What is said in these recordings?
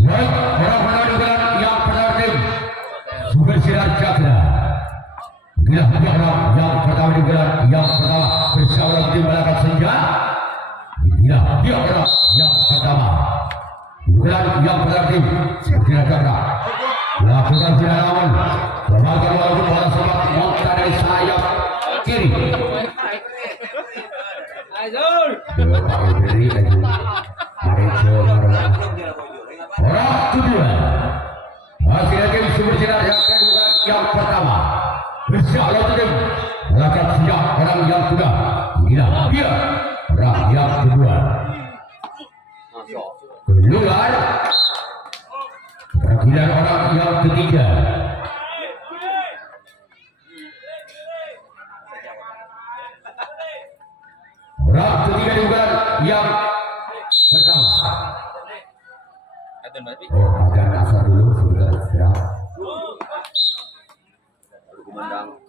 Baik, orang-orang dengan yang pertama tim bersilat cakra. Bila orang yang pertama digelar yang pertama bersama tim belakang senja. Bila orang yang pertama digelar yang pertama tim bersilat cakra. Lakukan penyerangan. Berbagai waktu bola sepak monta dari sayap kiri. Orang kedua masih lagi sumber sinar yang pertama bersama tim belakang siap orang yang sudah gila dia orang yang kedua keluar pergiliran orang yang ketiga orang ketiga juga yang pertama. Oh, agak asal dulu sudah istirahat. Kumandang.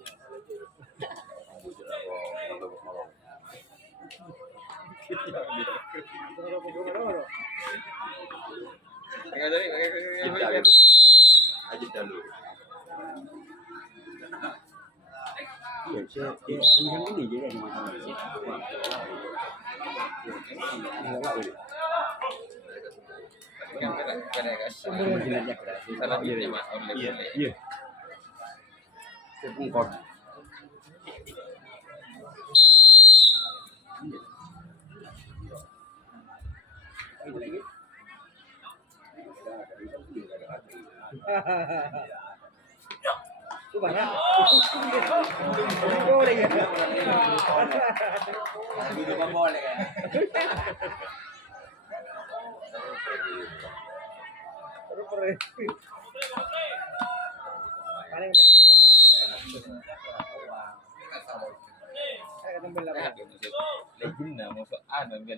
Aja dulu. Iya, saya ini jadi masalah. Iya. Sepungkot. Boleh ya. Boleh ya. Paling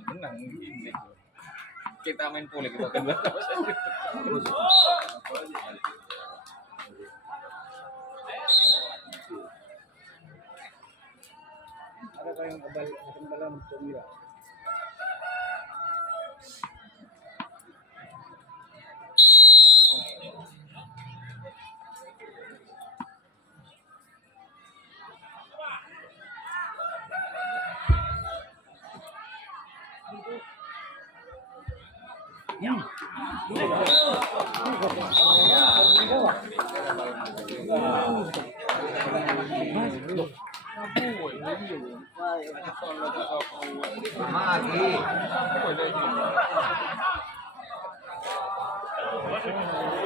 menang kita main pulih kita kedua ada yang kembali dalam pemira.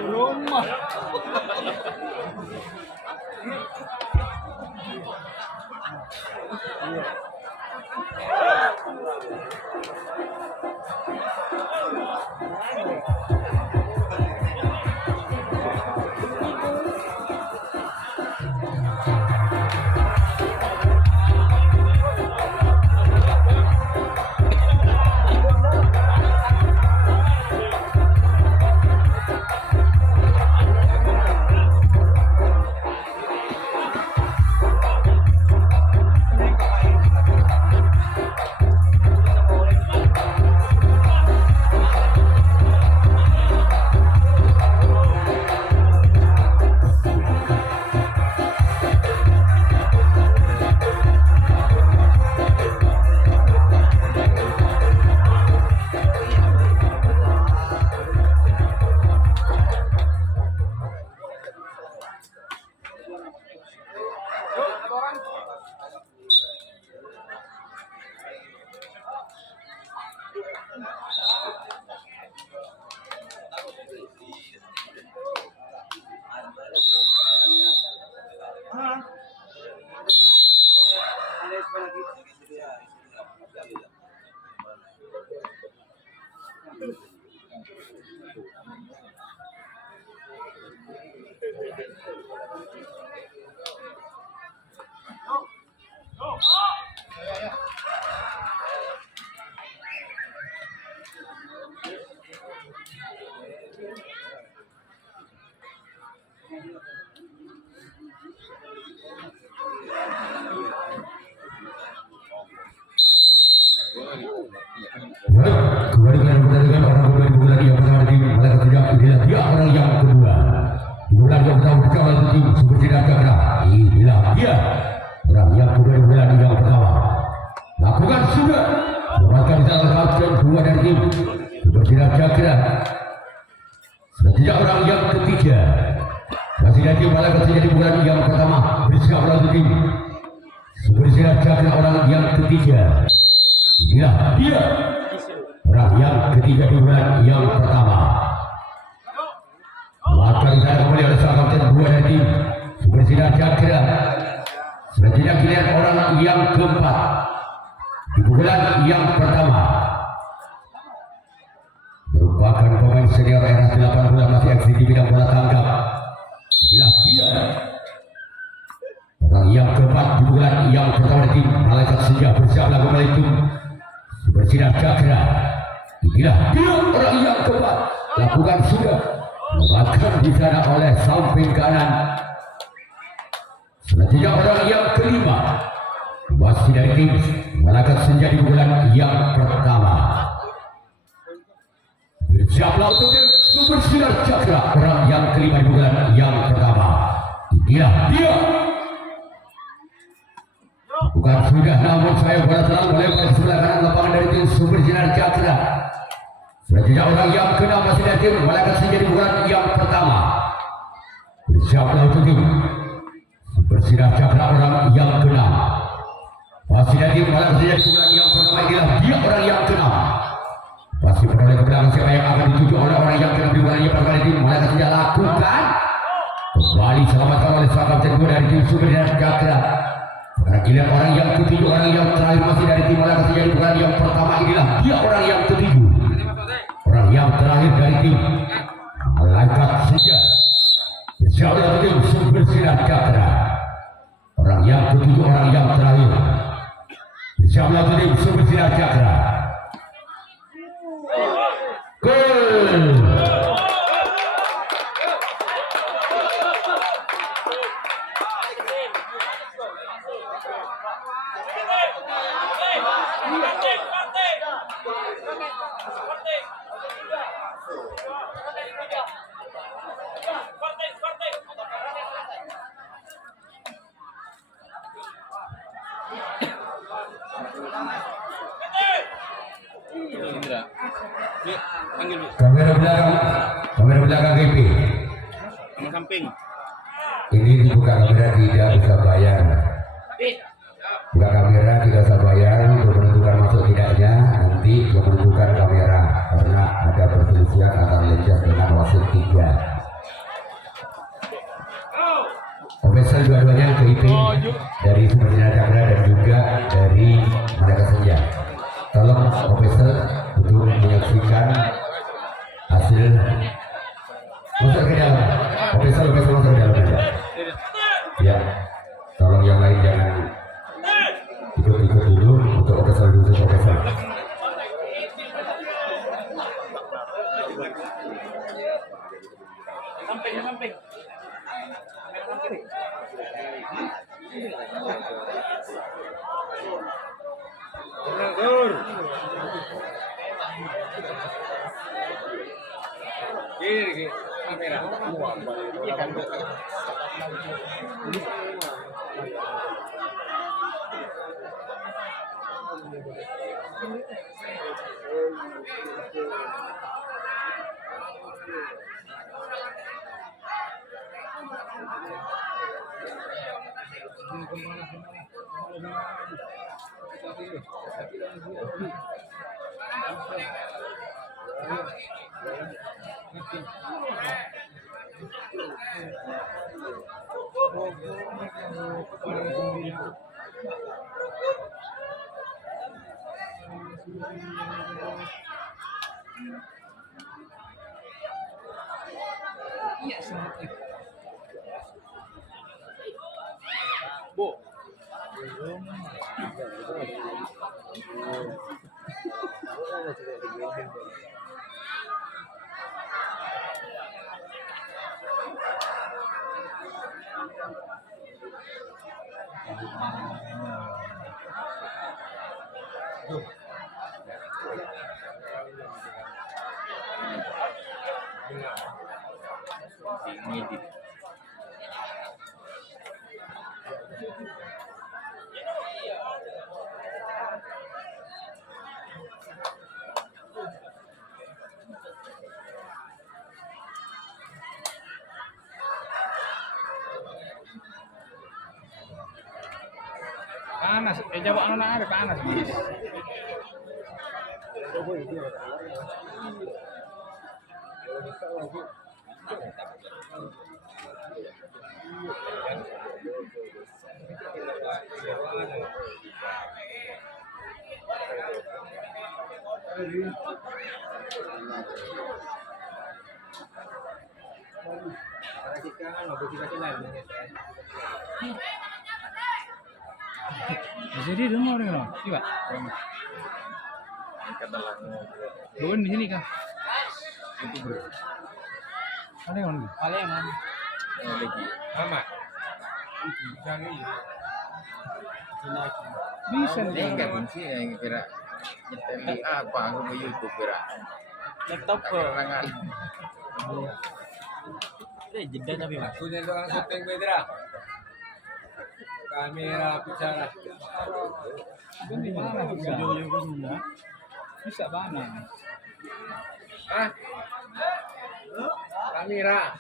Rumah. Bersinar Cakra. Tidak orang yang ketiga. Masih nanti malah terjadi bulan yang pertama. Bersinar Lazuddin. Bersinar Cakra orang yang ketiga. Ya, dia orang yang ketiga di bulan yang pertama. Maka di sana kembali oleh sang kapten dua dan tim Bersinar Cakra. Selanjutnya giliran orang yang keempat di bulan yang pertama. Merupakan pemain senior era 80 masih aktif di bidang bola tangkap. Inilah dia orang yang keempat di bulan yang pertama di tim Malaikat Senja. Bersiaplah kembali itu Bersinar Cakra. Inilah dia orang yang keempat. Lakukan sudah bahkan di sana oleh samping kanan. Selanjutnya orang yang kelima masih dari tim Malaikat Senja di bulan yang pertama. Bersiaplah untuk Bersinar Cakra orang yang kelima di bulan yang pertama. Inilah dia. Bukan sudah, namun saya bola terlalu melebar di sebelah kanan lapangan dari tim Bersinar Cakra. Selanjutnya orang yang keenam masih dari tim Malaikat Senja di bulan yang pertama. Bersiaplah untuk tim Bersinar Cakra orang yang keenam. Masih dari tim Malaikat Senja di bulan yang pertama. Inilah dia orang yang keenam. Masih beroleh ke belakang siapa yang akan dituju oleh orang yang keenam di bulan yang pertama. Tim Malaikat Senja lakukan kembali selamatkan oleh sang kapten dua dari tim Bersinar Cakra. Giliran orang yang ketujuh, orang yang terakhir masih dari tim Malaikat Senja di bulan yang pertama. Inilah dia orang yang ketujuh, orang yang terakhir dari tim Malaikat Senja. Bersiaplah tim Bersinar Cakra orang yang ketujuh, orang yang terakhir. Bersiaplah tim Bersinar Cakra. Gol. Indra. Yuk, panggil Bu. Kamera belakang GP. Yang samping. Ini dibuka kamera tidak bisa bayar. Buka kamera tidak usah bayar untuk menentukan masuk tidaknya. Nanti yang menentukan kamera karena ada perselisihan antara Lenjas dengan wasit 3. Official dua-duanya KIP dari Bersinar Cakra dan juga dari Malaikat Senja. Tolong official untuk menyaksikan hasil masuk ke dalam. Official masuk ke dalam. Ya, tolong yang lain jangan ikut dulu untuk official dulu official. Samping. Kiri kamera. Iya kan. Bu. Ngedit. Coba anu ada panas. Jadi rumah orang no, iya. Bukan di sini kah? Itu bro. Ada yang mana? Ada yang mana? Lagi. Mama. Bisa nih. Enggak kunci yang kira nyetel di apa? Aku ke YouTube kira. Laptop perangan. Jeda tapi mas. Punya orang syuting bedra. Kamera bicara. Ini mana video bisa mana? Ah, kamera.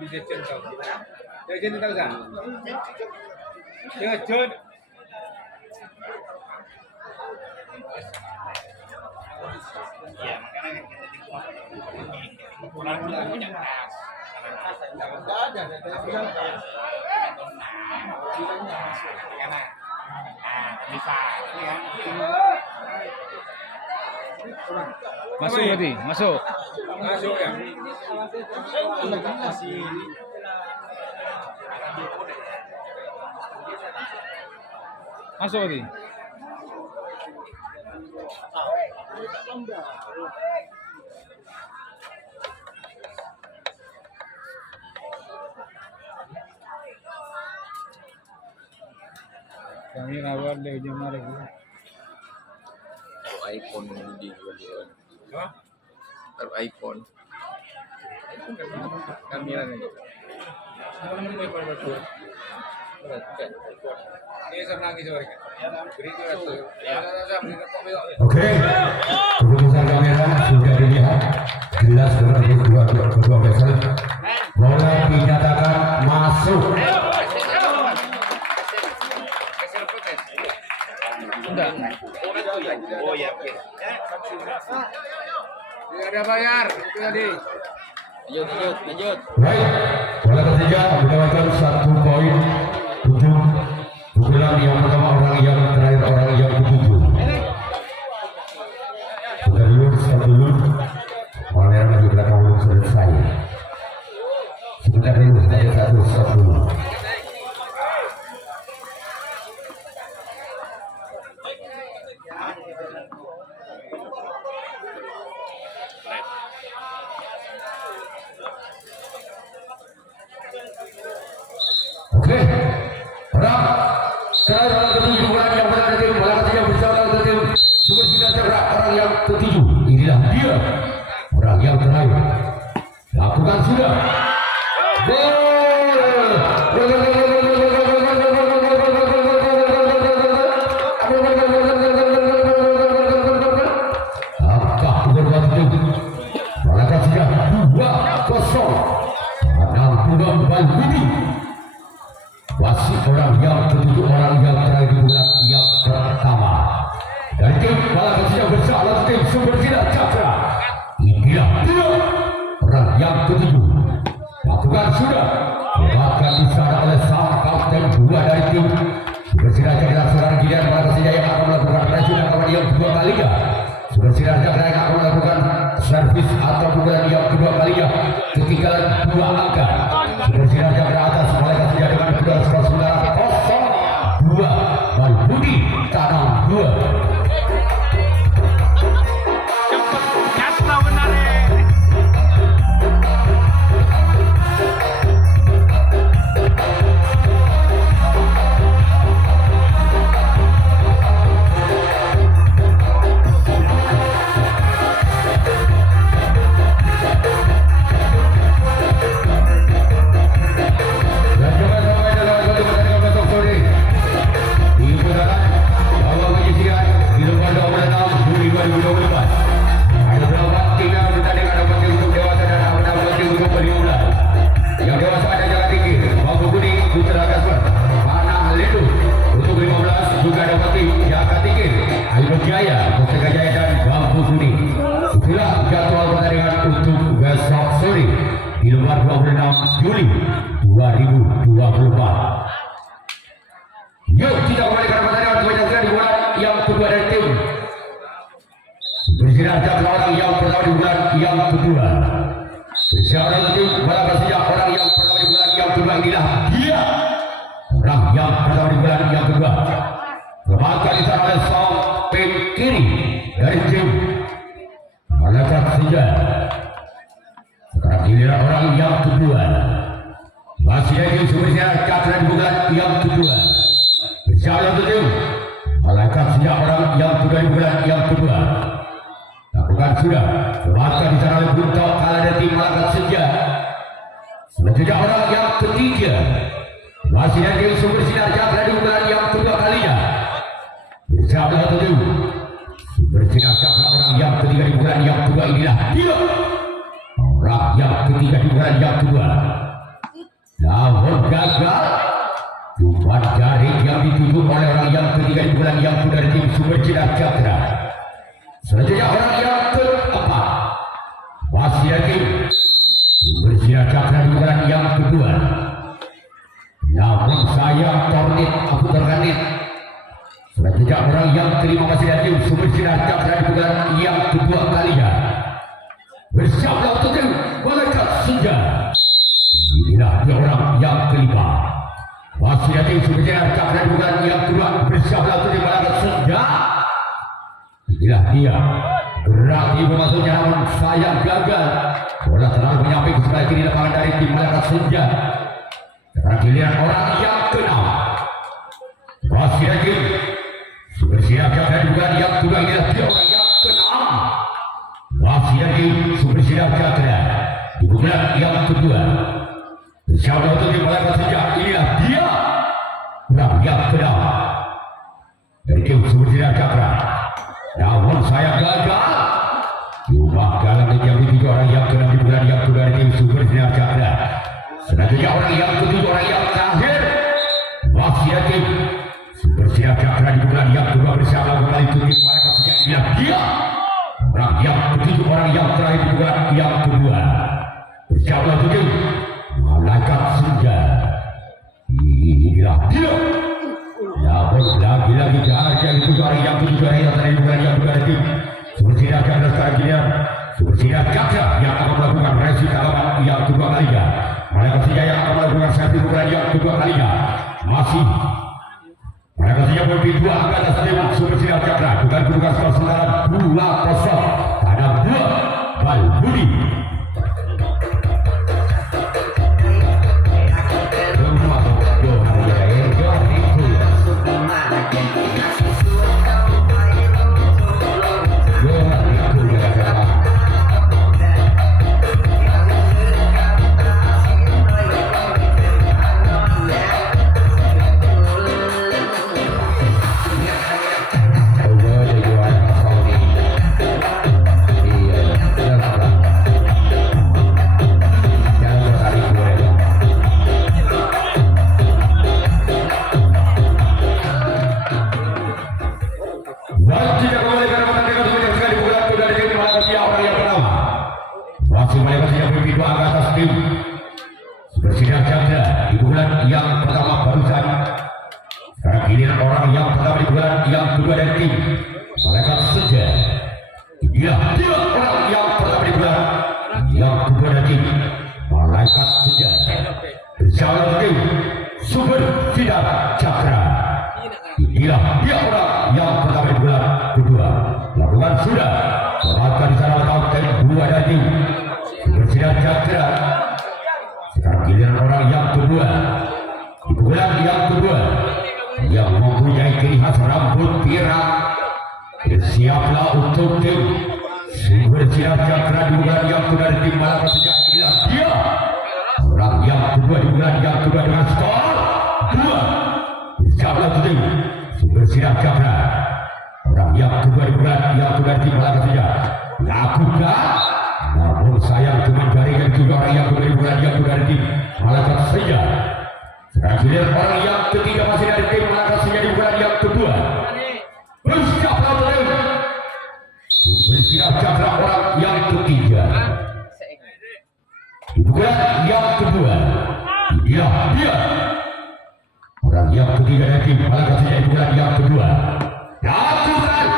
Bisa centang. Jadi tahu tak? Ya, John. Ya, makanya kurang punya kas. Ada. Bisa. Masuk tadi, masuk. Masuk ya. Masuk tadi. Kami rawat deh jemar itu. iPhone di dua. Taruh iPhone. Kamera nih. Oke, keputusan kamera sudah dilihat jelas seperti kedua vessel. Bola dinyatakan masuk. Oh ya, oke. Tidak ada bayar, itu tadi. Lanjut. Baik, bola ketiga mendapatkan 1 poin. 7 pukulan yang pertama orang yang terakhir orang yang ketujuh. Sudah dulu, Pangeran lagi belakang belum selesai. Sebentar dulu, ada satu dulu. Oke, orang terakhir orang ketujuh orang yang berada di bola ketiga bersama dengan tim Super Sinar Cakra orang yang ketujuh. Inilah dia orang yang terakhir. Lakukan sudah. Apakah beberapa tim bola ketiga 2-0 menang Tunggal Balbudi. Wasit orang yang ketujuh orang yang terakhir di bulan yang pertama dari tim bola ketiga bersama tim Super Sinar Cakra. Inilah dia orang yang ketujuh. Lakukan sudah bahkan disana oleh sang kapten 2 dari tim Super Sinar Cakra seorang Gideon bola ketiga yang akan melakukan pressure kawan yang 2 kalinya. Super Sinar Cakra yang akan melakukan servis atau pukulan yang kedua kalinya ketinggalan 2 angka. Super Sinar Cakra atas bola ketiga dengan kedua skor 9-0-2 Balbudi Tanang 2. di luar 26 Juli 2024. Yuk kita kembali ke pertandingan kebanyakan di bulan yang kedua dari tim bersinar jatuh orang yang pertama di bulan yang kedua. Bersinar tim balap sejak orang yang pertama di bulan yang kedua inilah dia orang yang pertama di bulan yang kedua. Kembangkan di sana oleh Song Peng kiri dari tim Malakat Senja. Sekarang giliran orang yang kedua. Masih lagi bersinar jatuh di bulan yang kedua. Bersinar tim Malakat Senja orang yang kedua di bulan yang kedua. Lakukan sudah Kembangkan di sana oleh Bunto kalah dari tim Malakat Senja. Selanjutnya orang yang ketiga. Masih lagi bersinar jatuh di bulan yang kedua kalinya. Bersama itu bersinar orang yang ketiga di bulan yang kedua inilah dia orang yang ketiga di bulan yang kedua. Namun gagal cuma jaring yang dituju oleh orang yang ketiga di bulan yang kedua dari tim Sumber Sinar Cakra. Selanjutnya orang yang keempat masih lagi Sumber Sinar Cakra di bulan yang kedua. Namun saya Tornit aku terkanit. Selanjutnya orang yang kelima masih lagi Sumber Sinar Cakra di bulan yang kedua kalinya. Bersama untuk tim Malakat Senja. Inilah dia orang yang kelima. Masih lagi Sumber Sinar Cakra di bulan yang kedua. Bersama untuk tim Malakat Senja. Inilah dia. Gerak di memasuknya namun sayang gagal. Bola terlalu menyamping ke sebelah kiri lapangan dari tim Malakat Senja. Sekarang giliran orang yang keenam. Masih lagi Sumber Sinar Cakra di bulan yang kedua inilah dia orang yang keenam. Masih lagi Sumber Sinar Cakra di bulan yang kedua. Bersama untuk tim Malakat Senja inilah dia orang yang keenam dari tim Sumber Sinar Cakra. Namun saya gagal. Cuma dalam yang itu orang yang keenam di bulan yang kedua dari tim Sumber Sinar Cakra. Selanjutnya orang yang ketujuh orang yang terakhir masih lagi Sumber Sinar Cakra di bulan yang kedua bersama kembali tim Malakat Senja inilah dia orang yang ketujuh orang yang terakhir di bulan yang kedua bersama tim Malakat Senja. Inilah dia. Namun lagi-lagi harga itu orang yang ketujuh orang yang terakhir di bulan yang kedua tim Sumber Sinar Cakra sekarang giliran Sumber Sinar Cakra yang akan melakukan resi kalaman yang kedua kalinya. Malakat Senja yang akan melakukan satu bulan yang kedua kalinya. Masih Malakat Senja memiliki dua angka atas tim Sumber Sinar Cakra dengan kedudukan skor sementara 2-0 terhadap 2 Bal Budi. Bersinar Cakra di bulan yang pertama barusan. Sekarang giliran orang yang pertama di bulan yang kedua dari tim Malakat Senja. Dia orang yang pertama di bulan yang kedua dari tim Malakat Senja. Bersama tim Sumber Sinar Cakra. Inilah dia orang yang pertama di bulan kedua. Lakukan sudah. Selamatkan di sana tahun kedua dari tim Sumber Sinar Cakra. Sekarang giliran orang yang kedua di bulan yang kedua yang mempunyai ciri khas rambut pirang. Bersiaplah untuk tim Sumber Sinar Cakra di bulan yang kedua dari tim Malakat Senja. Inilah dia orang yang kedua di bulan yang kedua dengan skor 2. Bersiaplah untuk tim Sumber Sinar Cakra orang yang kedua di bulan yang kedua dari tim Malakat Senja. Lakukan. Namun sayang cuma jaringan juga orang yang kedua di bulan yang kedua dari tim Malakat Senja. Sekarang giliran orang yang ketiga masih dari tim Malakat Senja di bulan yang kedua. Bersiaplah untuk Sumber Sinar Cakra orang yang ketiga. Di pukulan yang kedua, dia orang yang ketiga dari tim Malaka Senja di pukulan yang kedua. Lakukan.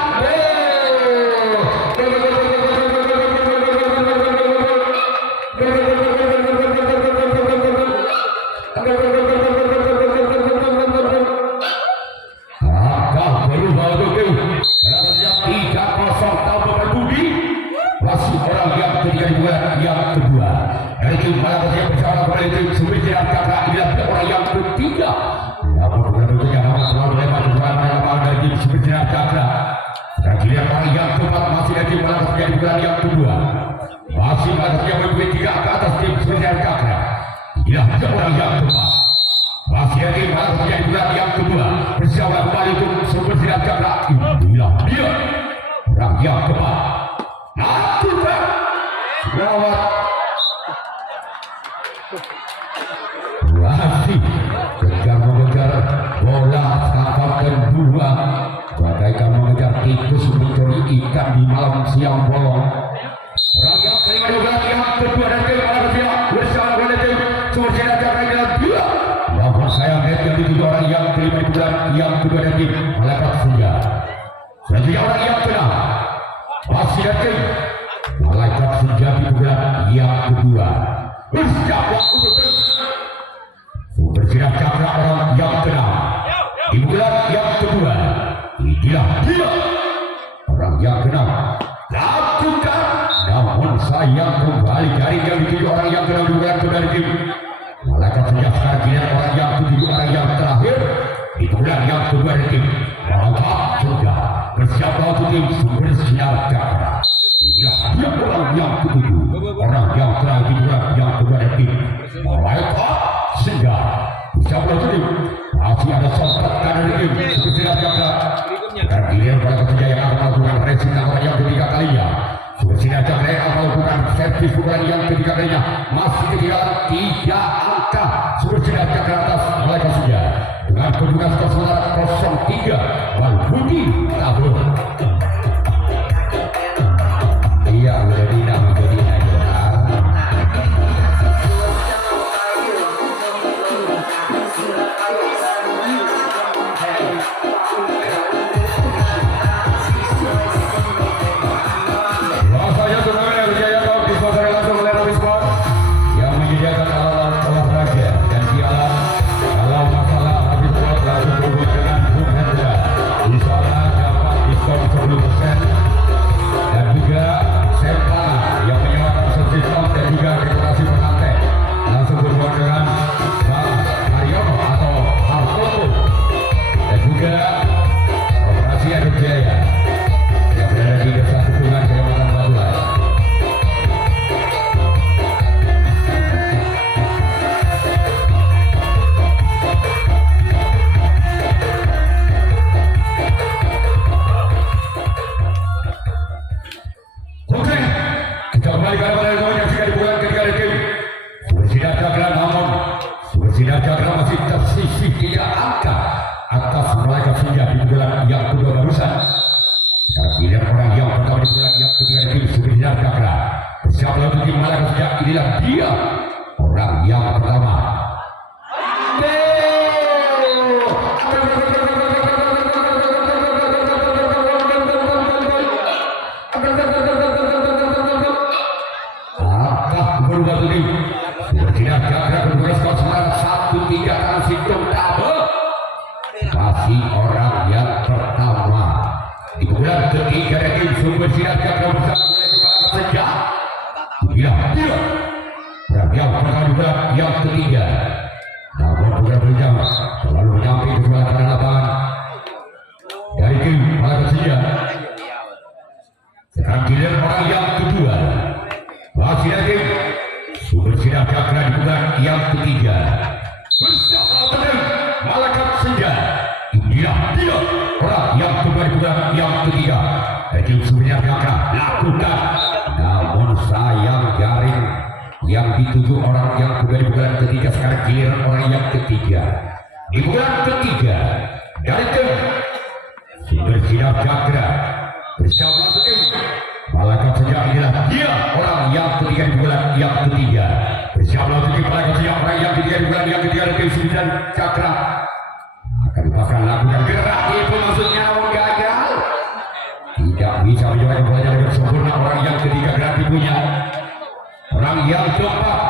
Masih orang yang ketiga di bulan yang kedua dari tim Malaka Senja bersama kepada tim Sumber Cakra. Inilah orang yang ketiga. Namun bukan tentunya nama selalu lewat bersama dari tim Sumber Cakra. Dan dilihat orang yang keempat masih dari tim Malaka Senja di bulan yang kedua. Masih Malaka Senja memiliki 3 ke atas tim Sumber Cakra. Inilah orang yang keempat. Masih dari tim Malaka Senja di bulan yang kedua bersama kembali tim Sumber Cakra. Inilah dia orang yang keempat. Lakukan rawat masih mengejar bola kakak kedua bagaikan mengejar tikus mencuri ikan di malam siang bolong. Rakyat kelima juga yang kedua dan kelima bersama dengan tim Sumber Cakra dia. Namun sayang yang dituju orang yang kelima di bulan yang kedua dan tim Malaka Senja. Selanjutnya orang yang keenam masih datang Malaka Senja di bulan yang kedua bersama untuk Sumber Cakra orang yang keenam di bulan yang kedua. Inilah dia orang yang keenam. Lakukan. Namun sayang kembali dari yang dituju orang yang keenam di bulan kedua tim Malaka Senja. Sekarang dilihat orang yang dituju orang yang terakhir di bulan yang kedua tim Malaka Senja bersama untuk tim Sumber Cakra. Inilah dia orang yang ketujuh, orang yang terakhir di bulan yang kedua tim Malaka Senja bersama untuk tim masih ada sempat kanan tim Sumber Cakra. Sekarang dilihat Malaka Senja yang akan melakukan racing orang yang ketiga kalinya. Sumber Cakra yang akan melakukan servis pukulan yang ketiga kalinya. Masih ketinggalan 3 angka Sumber Cakra atas Malaka Senja dengan kedudukan skor sementara 0-3 Walbudi Tabur. Iya udah tidak menjadi nasional. Bahasanya turnamen yang berjaya tahun disponsori langsung oleh Robi Sport yang menyediakan alat olahraga dan piala. Kalau masalah Robi Sport langsung berhubung dengan Bung Hendra. Di sana dapat diskon 10% dan juga Sempana yang menyewakan sistem dan juga rekrutasi pengantin. Langsung berhubung dengan Pak Haryono atau Hartono dan juga Operasi Aduk Jaya yang berada di Desa Dukungan Kecamatan Baduai. Oke, kita kembali ke arah yang menyaksikan di bulan ketiga dari tim Sumber Cakra. Namun Sumber Cakra masih tersisih 3 angka atas Malaka Senja di bulan yang kedua barusan. Sekarang pilihan orang yang pertama di bulan yang ketiga dari tim Sumber Cakra bersama dengan tim Malaka Senja. Inilah dia orang yang pertama. Berubah tuh Sumber Cakra berubah skor sementara 1-3 kasih double. Masih orang yang pertama di bulan ketiga dari tim Sumber Cakra bersama dengan Malaka Senja. Inilah dia orang yang pertama di bulan yang ketiga. Namun bukan berjam selalu menyampai di sebelah kanan lapangan dari tim Malaka Senja. Sekarang giliran orang yang kedua masih dari Sumber Cakra di bulan yang ketiga bersama dengan Malaka Senja. Inilah dia orang yang kedua di bulan yang ketiga dari tim Sumber Cakra. Lakukan. Namun sayang jaring yang dituju orang yang kedua di bulan ketiga. Sekarang giliran orang yang ketiga di bulan ketiga dari tim Sumber Cakra bersama dengan Malaka Senja. Inilah dia orang yang ketiga di bulan yang ketiga. Bersahabat untuk Malaikat Senja orang yang ketiga di bulan yang ketiga dari 9 Cakra akan bahkan lakukan gerak itu maksudnya namun gagal. Tidak bisa menjalankan pelajaran dengan sempurna orang yang ketiga gerak punya. Orang yang keempat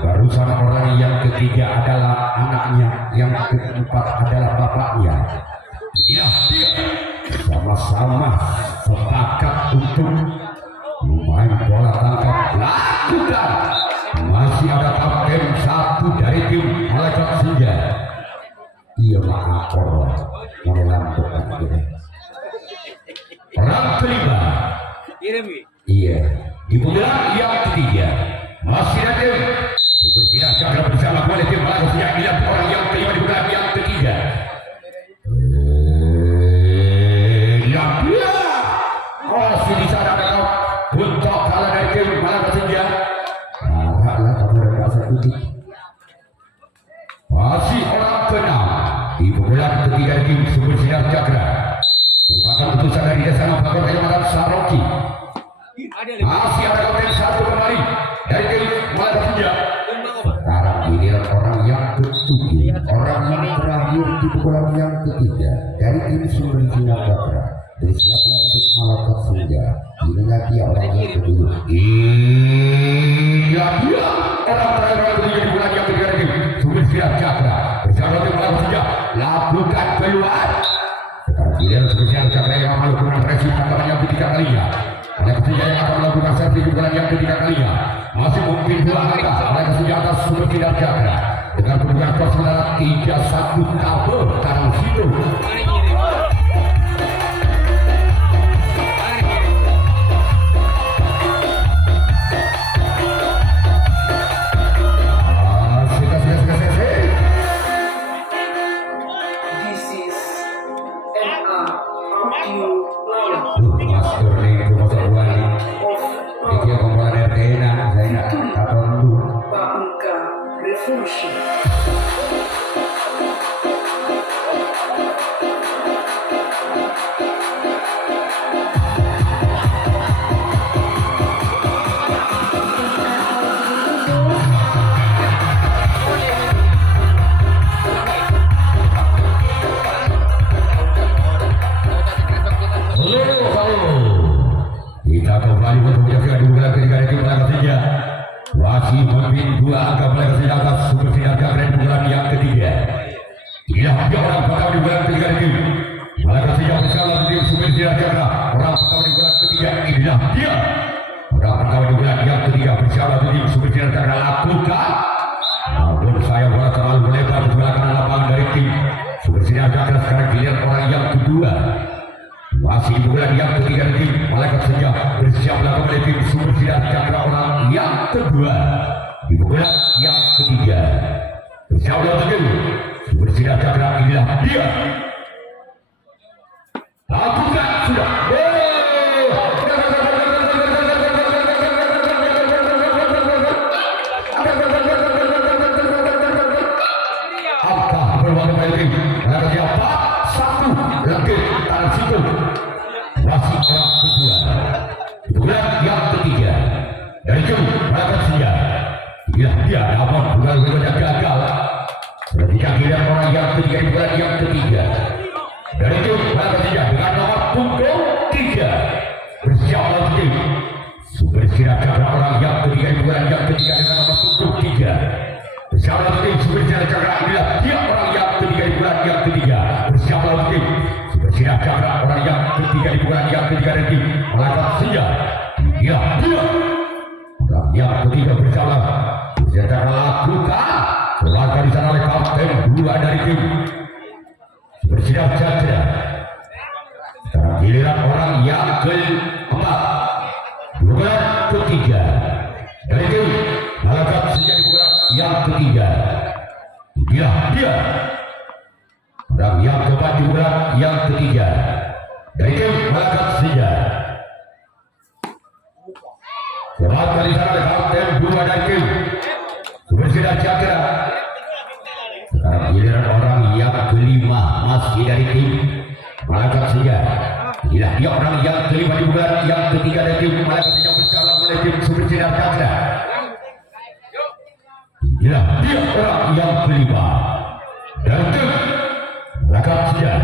barusan orang yang ketiga adalah anaknya, yang keempat adalah bapaknya. Ya, sama-sama sepakat untuk main bola tangkap lakukan. Masih ada kapten satu dari tim Malaikat Senja. Ia mengakor mengelambungkan diri. Orang kelima. Iya. Di putaran yang ketiga masih ada tim bergerak jaga bersama oleh tim Malaikat Senja. Inilah orang yang kelima di putaran yang ketiga. Masih di sana ada untuk kalah dari tim Malaikat Senja. Agaklah kamu dapat satu titik. Masih orang keenam di pukulan ketiga tim Sumber Sinar Cakra. Merupakan putusan dari desa Bakar Kalimantan Saroki. Masih ada kapten satu kembali dari tim Malaikat Senja. Sekarang giliran orang yang ketujuh, orang yang terakhir di pukulan yang ketiga dari tim Sumber Sinar Cakra. Bersiaplah untuk Malaikat Senja. Inilah dia orang yang ketujuh. Iya dia orang terakhir yang ketiga di pukulan yang ketiga dari tim Sumber Sinar Cakra. Bersiaplah untuk Malaikat Senja. Lakukan keluar. Sekarang giliran Sumber Sinar Cakra yang melakukan resi tangkapan yang ketiga kalinya. Malaikat Senja yang akan melakukan servis di pukulan yang ketiga kalinya. Masih mungkin dua angka Malaikat Senja atas Sumber Sinar Cakra dengan kedudukan skor sementara 3-1 kabel karang situ. Masih memimpin dua angka Malaikat Senja atas Sumber Sinar Cakra di bulan yang ketiga. Inilah dia orang pertama di bulan ketiga tim Malaikat Senja bersama tim Sumber Sinar Cakra. Orang pertama di bulan ketiga inilah dia orang pertama di bulan yang ketiga bersama tim Sumber Sinar Cakra. Lakukan. Namun saya bola terlalu melebar di belakang lapangan dari tim Sumber Sinar Cakra. Sekarang giliran orang yang kedua. Masih di bulan yang ketiga tim Malaikat Senja bersiaplah kembali tim Sumber Sinar Cakra orang yang kedua di bulan yang ketiga. Bersiaplah tim Sumber Sinar Cakra inilah dia. Lakukan sudah. Angka berwarna merah Malaikat Senja 4-1 lagi tangan situ. Masih orang kedua di bulan yang ketiga dari tim Malaikat Senja. Inilah dia namun bulan berikutnya gagal. Ketika giliran orang yang ketiga di bulan yang ketiga dari tim Malaikat Senja dengan nomor punggung 3. Bersiaplah tim Sumber Sinar Cakra orang yang ketiga di bulan yang ketiga dengan nomor punggung 3. Bersiaplah tim Sumber Sinar Cakra inilah dia orang yang ketiga di bulan yang ketiga. Bersiaplah tim Sumber Sinar Cakra orang yang ketiga di bulan yang ketiga dari tim Malaikat Senja. Ya, dia orang yang ketiga berjalan. Berjalan lakukan. Keluarga di sana oleh kapten dua dari tim Sumber Sinar Cakra. Sekarang giliran orang yang keempat bulan ketiga dari tim Malaikat Senja di bulan yang ketiga. Ya, dia orang yang keempat di bulan yang ketiga dari tim Malaikat Senja. Selamat kali sana kapten dua dari tim Sumber Sinar Cakra. Sekarang giliran orang yang kelima masih dari tim Malaikat Senja. Inilah dia orang yang kelima di bulan yang ketiga dari tim Malaikat Senja bersama oleh tim Sumber Sinar Cakra. Ya, dia orang yang kelima. Dan tim Raka Senja.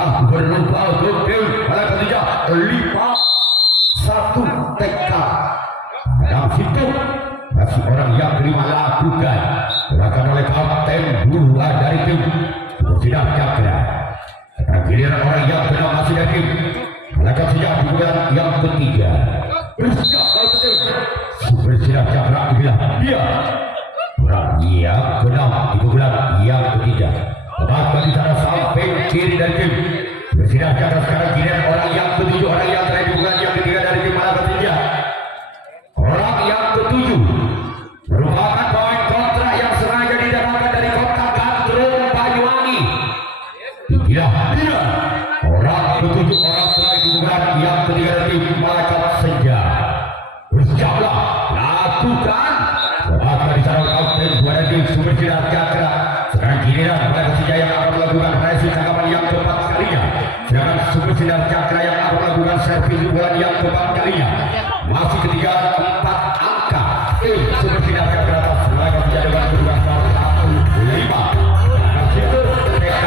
Akan berubah tim Raka Senja 5-1 TK. Dan situ masih orang yang kelima lakukan gerakan oleh kapten dua dari tim Sidang Cakra. Giliran orang yang keenam masih dari tim Raka Senja di bulan yang ketiga. Bersiap Super Sidang Cakra inilah dia orang yang keenam di bulan yang ketiga. Bahkan di sana sampai kiri dari tim Sidang Cakra. Sekarang giliran orang yang ketujuh, orang yang terakhir di bulan yang ketiga dari tim Raka Senja. Orang yang ketujuh merupakan pemain kontrak yang sengaja didatangkan dari kota Gandrung Banyuwangi. Dia orang ketujuh, orang terakhir di bulan yang ketiga dari tim Raka Senja. Bersiaplah, lakukan. Bahkan di sana kapten dua dari tim Super Sidang Cakra. Sekarang giliran Raka Senja yang akan melakukan resi tangkapan yang keempat kalinya. Sedangkan Super Sidang Cakra yang akan melakukan servis di bulan yang keempat kalinya. Masih ketiga 4 angka. Super Sidang Cakra atas Raka Senja dengan kedudukan 1-5. Kasih TK.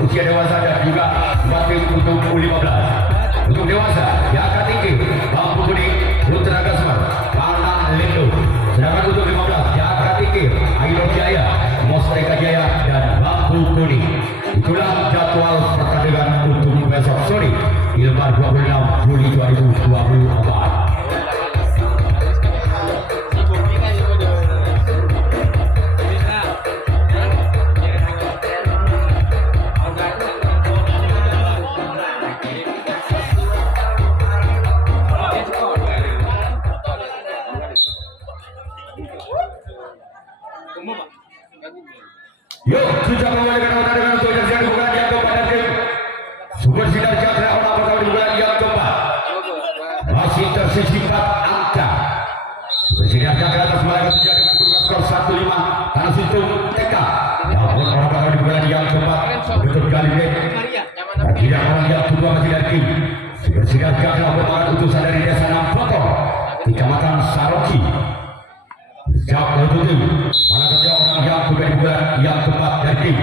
Usia dewasa dan juga batin untuk U15. Untuk dewasa, Jaka Tinggi, Bambu Kuning, Putra Gasman, Panang Lindo. Sedangkan untuk 15, Jaka Tinggi, Ailo Jaya, Mosteka Jaya, dan Bambu Kuning. Itulah jadwal pertandingan untuk besok sore, Ilmar 26 Juli 2024. Yuk, sudah kembali dengan untuk yang bukan yang keempat dari tim Super Sidang Cakra orang pertama di bulan yang keempat. Masih tersisa 4 angka. Super Sidang Cakra atas Raka Senja dengan kedudukan skor 1-5 karena situ TK. Namun orang pertama di bulan yang keempat betul kali ini. Tidak orang yang kedua masih dari tim Super Sidang Cakra merupakan utusan dari desa Nampotong, Kecamatan Saroki. Siap untuk tim mana kerja orang yang juga di bulan yang keempat dari tim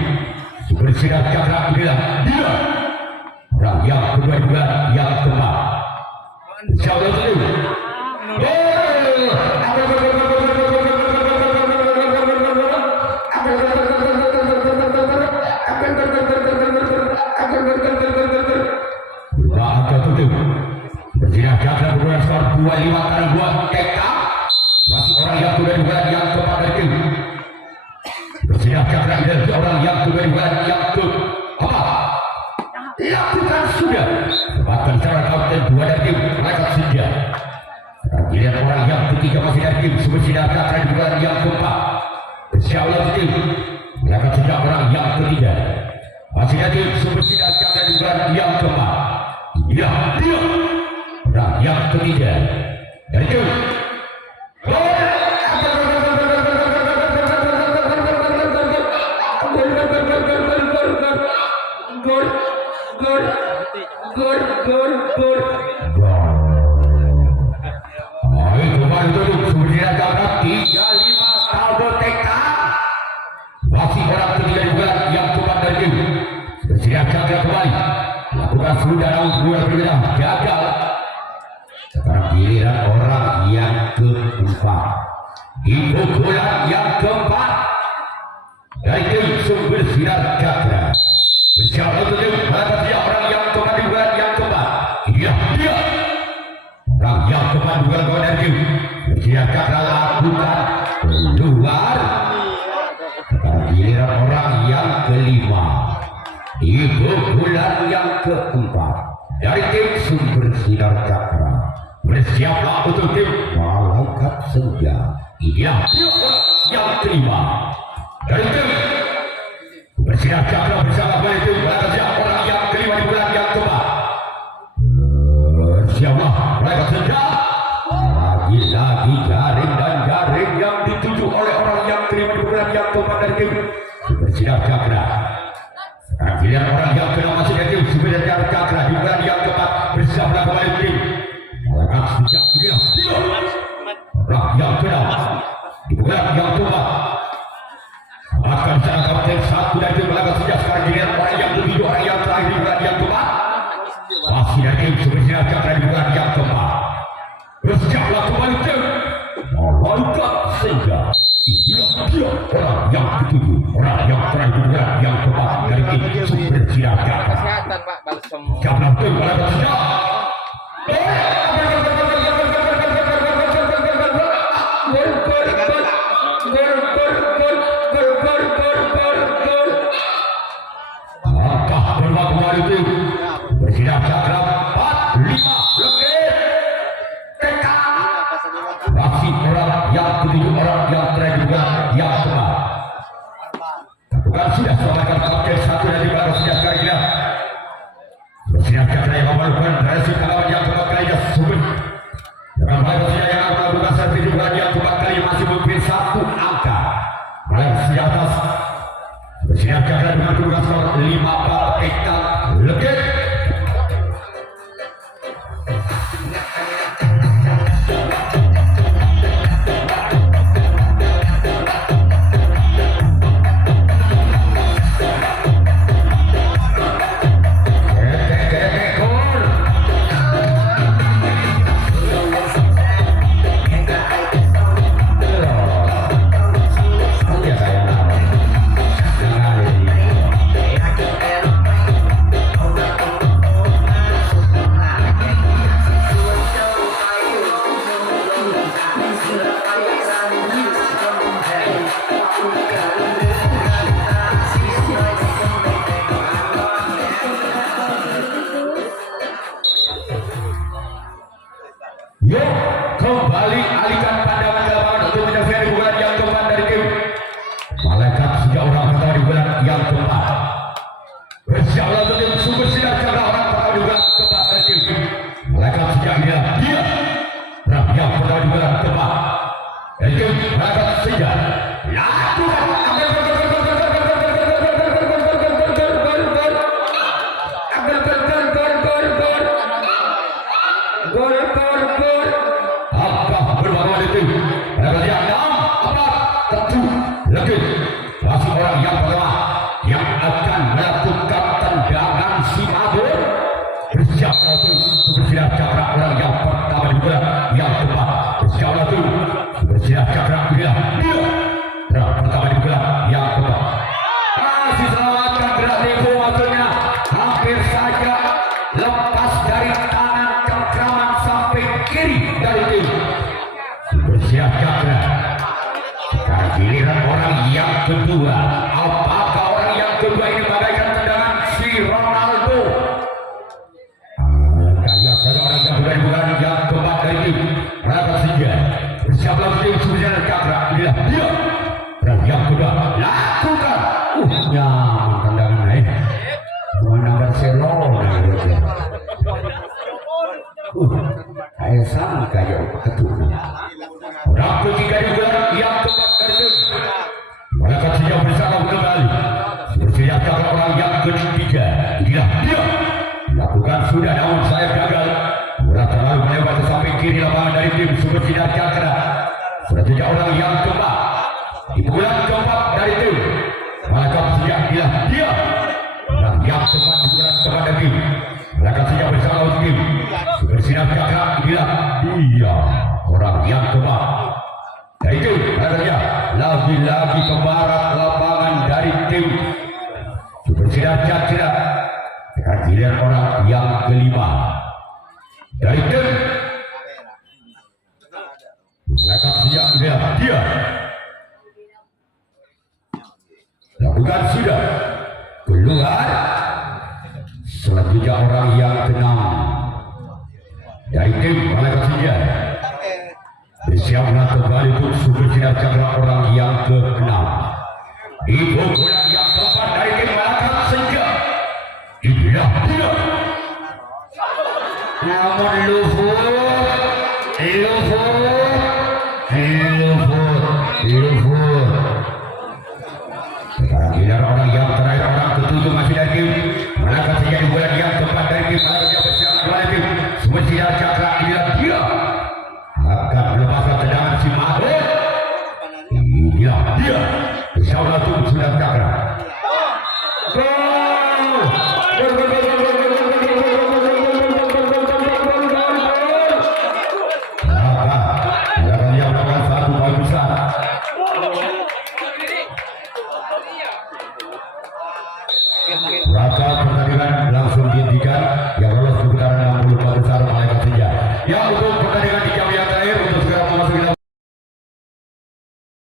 Super Sidang Cakra inilah dia orang yang kedua di bulan yang keempat. Siap untuk tim. Berubah angka tutup Super Sidang Cakra berbulan skor 2-5 karena buat TK. Masih orang yang kedua di bulan yang keempat dari tim Sidang Cakra dan orang yang kedua di bulan yang keempat. Lakukan sudah. Bahkan cara kapten dua dari tim Raka Senja. Giliran orang yang ketiga masih dari tim Super Sidang Cakra di bulan yang keempat. Insyaallah tim Raka Senja orang yang ketiga. Masih dari tim Super Sidang Cakra di bulan yang keempat. Ya, dia orang yang ketiga dari tim masih orang ketiga di bulan yang keempat dari tim Sidang Cakra kembali lakukan sudah dalam dua berbeda gagal. Sekarang giliran orang yang keempat di pukulan yang keempat dari tim Super Sidang Cakra. Bersiap untuk tim Raka Senja orang yang keempat di bulan yang keempat. Dia orang yang keempat di bulan keempat dari tim Super Sidang Cakra lakukan keluar. Sekarang giliran orang yang kelima di pukulan yang keempat dari tim Super Sidang Cakra. Bersiaplah untuk tim Malaikat senja. Iya, yang kelima dari tim bersinar cakra bersama kembali tim Malaka orang yang kelima di bulan yang keempat. Siapa mereka senja? Lagi-lagi jaring dan jaring yang dituju oleh orang yang kelima di bulan yang keempat dari tim bersinar cakra. Giliran orang yang kena masuk dari tim bersinar cakra di bulan yang keempat bersama kembali tim Malaka senja. Orang yang kena di bulan yang keempat akan sana kapten satu dari tim Malaka senja. Sekarang giliran orang yang lebih orang yang terakhir di bulan yang keempat masih dari tim bersinar cakra di bulan yang keempat. Bersiaplah kembali tim Malaka senja. Dia orang yang ketujuh, orang yang terakhir di bulan yang keempat dari tim bersinar cakra. Kesehatan Pak, balsem. Jangan tim Malaka senja. Bersinar cakra 4-5 lebih tekan masih orang yang ketujuh, orang yang terakhir juga yang keempat. Bukan sudah selamatkan kapten satu dari Malaka senja sekarang ini. Bersinar cakra yang melakukan berhasil kawan yang keempat kalinya subit dengan Malaka senja yang akan melakukan satu juga yang keempat kali masih mungkin satu angka Malaka senja atas. Bersinar cakra dengan kedudukan skor 5-4 tekan lebih. Yuk kembali alihkan pandangan ke lapangan untuk menyaksikan di bulan yang keempat dari tim Malaka senja orang pertama di bulan yang keempat. Bersiaplah untuk tim sumber sinar cakra orang pertama di bulan keempat dari tim Malaka senja. Dia orang yang pertama di bulan keempat dari tim Malaka senja. Lakukan masih orang yang pertama yang akan melakukan tendangan si mabur. Bersiaplah tuh bersinar cakra orang yang pertama di bulan yang keempat. Bersiaplah tuh bersinar cakra dia orang pertama di bulan yang keempat. Masih selamatkan gerak tempo waktunya hampir saja lepas dari tangan cengkraman sampai kiri dari tim bersinar cakra. Giliran orang yang kedua, apakah orang yang kedua ini bagaikan tendangan si Ronaldo? Kayak saja orang yang kedua bukan yang keempat dari tim Malaka senja. Bersiaplah tim bersinar cakra. Inilah dia orang yang kedua. Lakukan nyaman tendangan lain menang Barcelona. Saya sangka ya ketujuh. Orang ketiga di bulan yang keempat dari tim Malaka senja bersama kembali. Bersinar cakra orang yang ketiga. Inilah dia. Lakukan sudah namun saya gagal. Bola terlalu melewati sampai kiri lapangan dari tim sumber sinar cakra. Sudah tiga orang yang keempat di bulan keempat dari tim Malaka senja. Inilah dia. Orang yang keempat di bulan keempat dari tim Malaka senja bersama tim sumber sinar cakra. Inilah dia. Orang yang keempat dari tim Malaka senja. Lagi-lagi ke barat lapangan dari tim bersinar cakra. Kehadiran orang yang kelima dari tim Malaka senja. Dia lakukan sudah keluar. Selanjutnya orang yang keenam dari tim Malaka senja. Siaplah kembali untuk Supersinar Cakra orang yang ke-6. Di pukulan yang keempat dari tim Malaka Senja. Inilah dia. Namun luhur.